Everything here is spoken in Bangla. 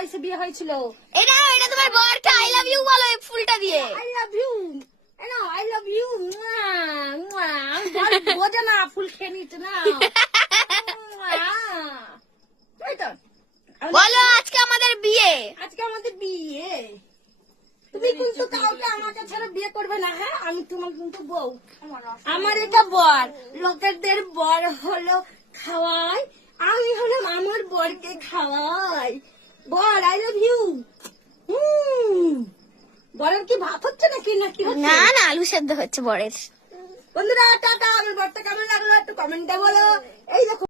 বাইসে বিয়ে হয়েছিল। এটা এটা তোমার বরকে আই লাভ ইউ বলো এই ফুলটা দিয়ে। I love you, I love you. বোঝে না, ফুল খেয়ে নিচ্ছে না। বলো আজকে আমাদের বিয়ে। আজকে আমাদের বিয়ে। তুমি কিন্তু কাউকে আমাকে ছাড়া বিয়ে করবে না। হ্যাঁ, আমি তোমার কিন্তু বউ। আমার এটা বর, লোকেদের বর হলো খাওয়াই, আমি হলাম আমার বরকে খাওয়াই। বর আই লাভ ইউ। বরের কি ভাত হচ্ছে নাকি নাকি না না আলু সেদ্ধ হচ্ছে বরের। বন্ধুরা টাটা। আমার বরটা কেমন লাগলো একটু কমেন্টে বলো। এই দেখো